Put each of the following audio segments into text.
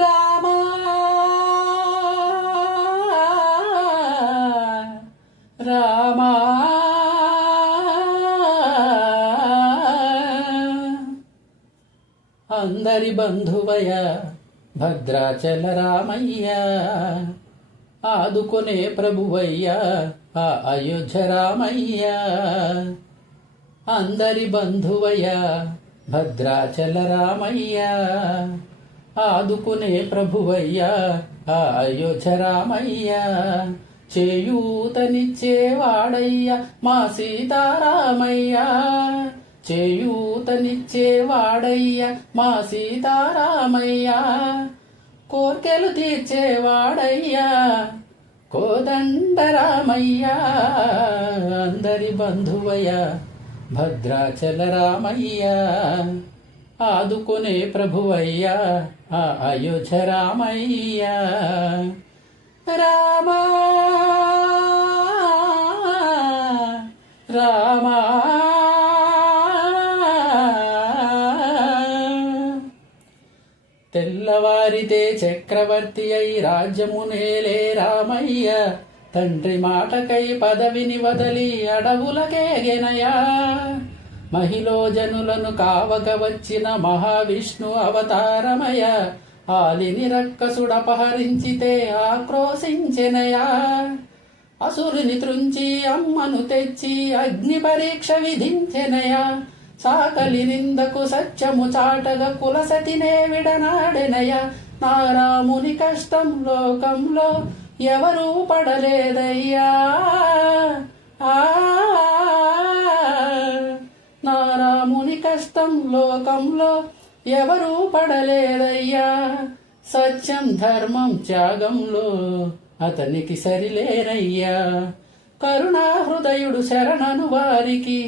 రామా రామా అందరి బంధువయ భద్రాచల రామయ్య, ఆదుకునే ప్రభువయ్య ఆ అయోధ్య రామయ్య. అందరి బంధువయ భద్రాచల రామయ్య, ఆదుకునే ప్రభువయ్య ఆ అయోధ్య రామయ్య. చేయూతనిచ్చేవాడయ్య మా సీతారామయ్య, చేయూతనిచ్చేవాడయ్య మా సీతారామయ్య. కోర్కెలు తీర్చేవాడయ్యా కోదండరామయ్య, అందరి బంధువయ్య భద్రాచల రామయ్య, ఆదుకునే ప్రభువయ్య ఆ అయోధ్య రామయ్య. రామా రామా తెల్లవారితే చక్రవర్తి అయి రాజ్యమునేలే రామయ్య, తండ్రి మాటకై పదవిని వదలి అడవులకేగెనయా. మహిళో జనులను కావక వచ్చిన మహావిష్ణు అవతారమయ, ఆలిని రక్కసుడపహరించితే ఆక్రోశించెనయా. అసురుని త్రుంచి అమ్మను తెచ్చి అగ్ని పరీక్ష విధించెనయా. సాకలి నిందకు సత్యము చాటగా కులసతినే విడనాడెనయ. నారాముని కష్టం లోకంలో ఎవరూ పడలేదయ్యా, నారాముని కష్టం లోకంలో ఎవరూ పడలేదయ్యా. సత్యం ధర్మం త్యాగంలో అతనికి సరిలేనయ్యా. కరుణా హృదయుడు శరణను వారికి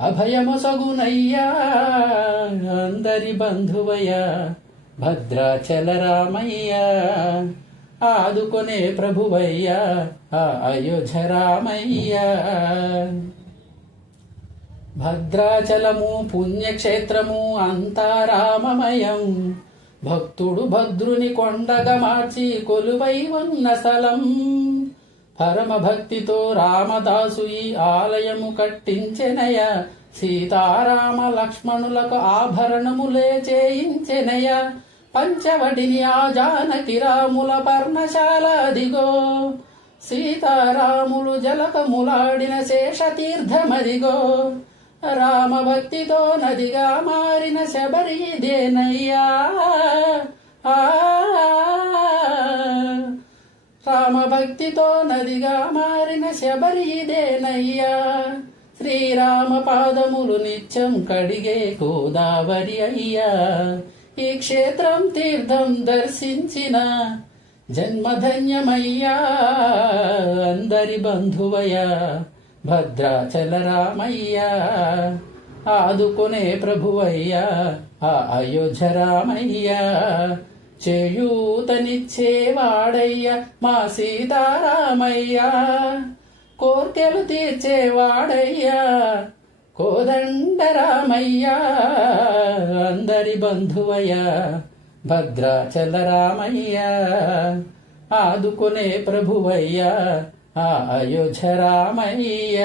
అభయమొసగునయ్యా. అందరి బంధువయ్య భద్రాచల రామయ్య, ఆదుకునే ప్రభువయ్య ఆ అయోధ్య రామయ్య. భద్రాచలము పుణ్యక్షేత్రము అంతా రామమయం, భక్తుడు భద్రుని కొండగా మార్చి కొలువై ఉన్న స్థలం. పరమ భక్తితో రామదాసు ఈ ఆలయము కట్టించెనయ. సీతారామ లక్ష్మణులకు ఆభరణములే చేయించెనయ. పంచవటిని ఆ జానకి రాముల పర్ణశాల అదిగో, సీతారాములు జలకములాడిన శేషతీర్థమదిగో. రామభక్తితో నదిగా మారిన శబరి ఇదేనయ్యా, రామభక్తితో నదిగా మారిన శబరి ఇదేనయ్యా. శ్రీరామ పాదములు నిత్యం కడిగే గోదావరి అయ్యా. ఈ క్షేత్రం తీర్థం దర్శించిన జన్మధన్యమయ్యా. అందరి బంధువయ్య భద్రాచల రామయ్య, ఆదుకునే ప్రభువయ్య ఆ అయోధ్య రామయ్య. చేయూతనిచ్చేవాడయ్య మా సీతారామయ్య, కోర్కెలు తీర్చేవాడయ్యా కోదండరామయ్య. అందరి బంధువయ్య భద్రాచల రామయ్య, ఆదుకునే ప్రభువయ్య ఆ అయోధ్య రామయ్య.